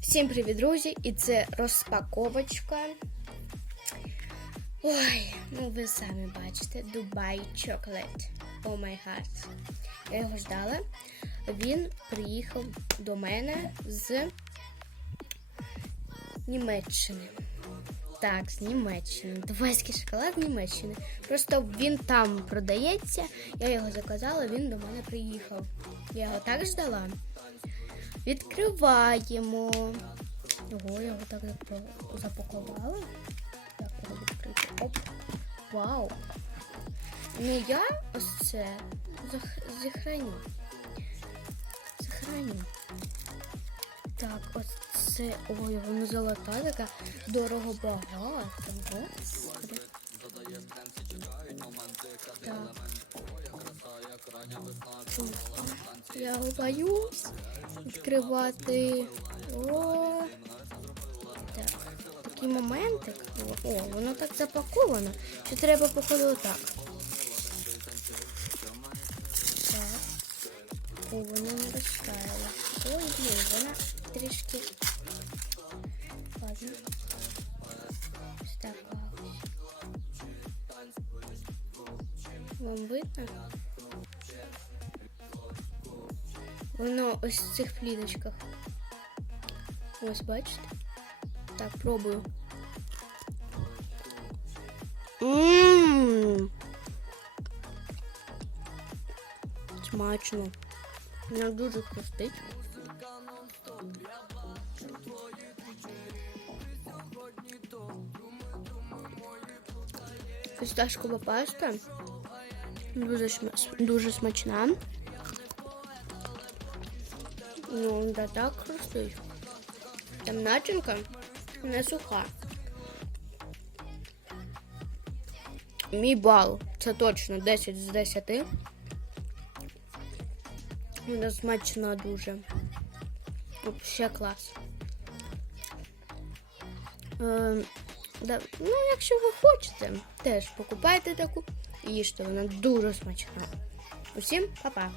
Всім привіт, друзі! І це розпаковочка. Ой, ну ви самі бачите, Дубай Chocolate. О май гад. Я його ждала. Він приїхав до мене з Німеччини. Так, з Німеччини. Дубайський шоколад Німеччини. Просто він там продається. Я його заказала, він до мене приїхав. Я його так ждала. Відкриваємо. Ого, я його так запа- запакувала. Так, його відкрити. Оп. Вау. Ну я ось це зах- захраню. Захраню. Так, ось це. Ой, воно золота така. Дорого багато. Так. Я боюсь відкривати. О, так. Такий моментик. О, воно так запаковано, що треба походу отак. Так. О, воно не розтаяло. Ой, блін, вона трішки. Ладно. Ось ось. Вам видно? Воно ось в цих пліточках. Ось, бачите? Так, пробую. Ммм. Смачно. Вона дуже хрустить. Фісташкова паста. Дуже, дуже смачна. Ну, да так хрустить. Там начинка не суха. Мій бал. Це точно 10 з 10. Вона смачна дуже. Ще клас. Е, да, ну, якщо ви хочете, теж покупайте таку і їжте. Вона дуже смачна. Усім па-па!